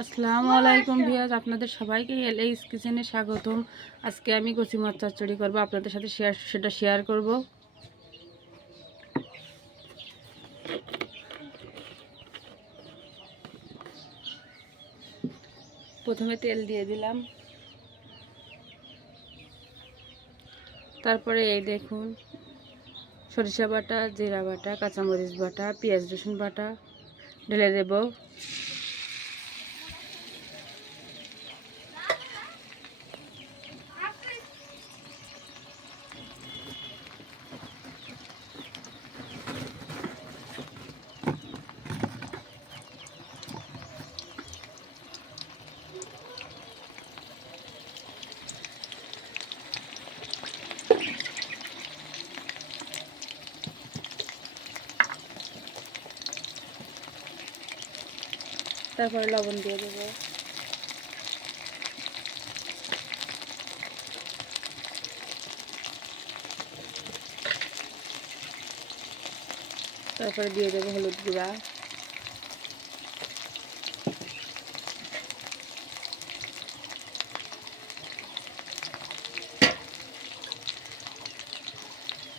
আসসালামু আলাইকুম ভিউয়ার্স, আপনাদের সবাইকে এলএস কিচেনে স্বাগতম। আজকে আমি কচি মাছ চচ্চড়ি করব, আপনাদের সাথে সেটা শেয়ার করব। প্রথমে তেল দিয়ে দিলাম, তারপরে এই দেখুন সরিষা বাটা, জিরা বাটা, কাঁচামরিচ বাটা, পেঁয়াজ রসুন বাটা ঢেলে দেব। তারপরে লবণ দিয়ে দেব। তারপরে দিয়ে দেব হলুদ গুঁড়া,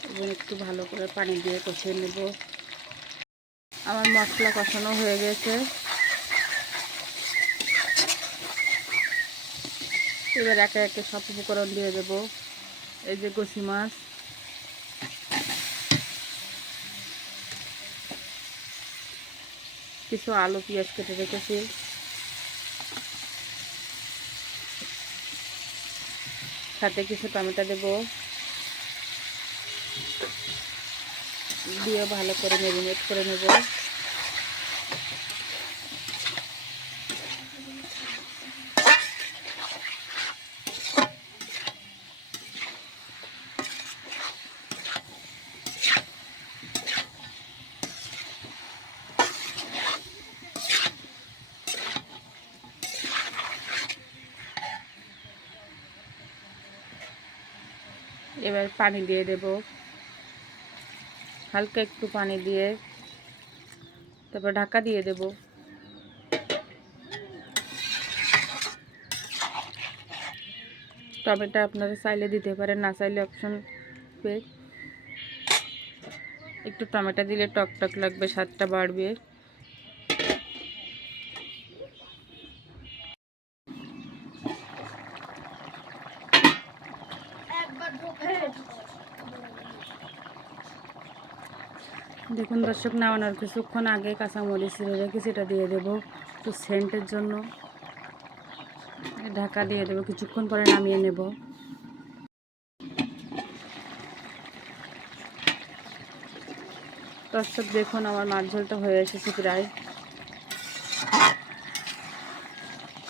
এবং একটু ভালো করে পানি দিয়ে কষিয়ে নেব। আমার মশলা কষানো হয়ে গেছে। এবার একে একে সব উপকরণ দিয়ে দেব। এই যে কচি মাছ, কিছু আলু পেঁয়াজ কেটে রেখেছি, সাথে কিছু টমেটো দেব, দিয়ে ভালো করে ম্যারিনেট করে নেব। এবার পানি দিয়ে দেব, হালকা একটু পানি দিয়ে তারপর ঢাকা দিয়ে দেব। টমেটো আপনারা চাইলে দিতে পারেন, না চাইলে অপশন পে। একটু টমেটো দিলে টক টক লাগবে, স্বাদটা বাড়বে। দেখুন দর্শক, নামানোর কিছুক্ষণ আগে কাঁচামরিচ রেখে সেটা দিয়ে দেব একটু সেন্টের জন্য। ঢাকা দিয়ে দেবো, কিছুক্ষণ পরে নামিয়ে নেব। দর্শক দেখুন, আমার মাছ ঝোলটা হয়ে এসেছে প্রায়।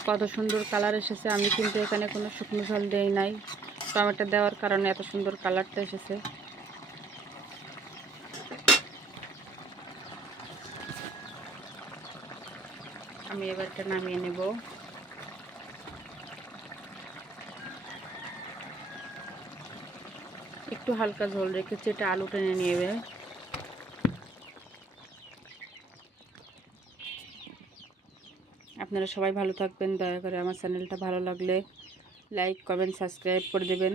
কত সুন্দর কালার এসেছে। আমি কিন্তু এখানে কোনো শুকনো ঝোল দেই নাই, টমেটো দেওয়ার কারণে এত সুন্দর কালারটা এসেছে। আমি এবার এটা নামিয়ে নেব। একটু হালকা ঝোল রেখেছি, এটা আলু টেনে নেবে। আপনারা সবাই ভালো থাকবেন। দয়া করে আমার চ্যানেলটা ভালো লাগলে লাইক কমেন্ট সাবস্ক্রাইব করে দেবেন।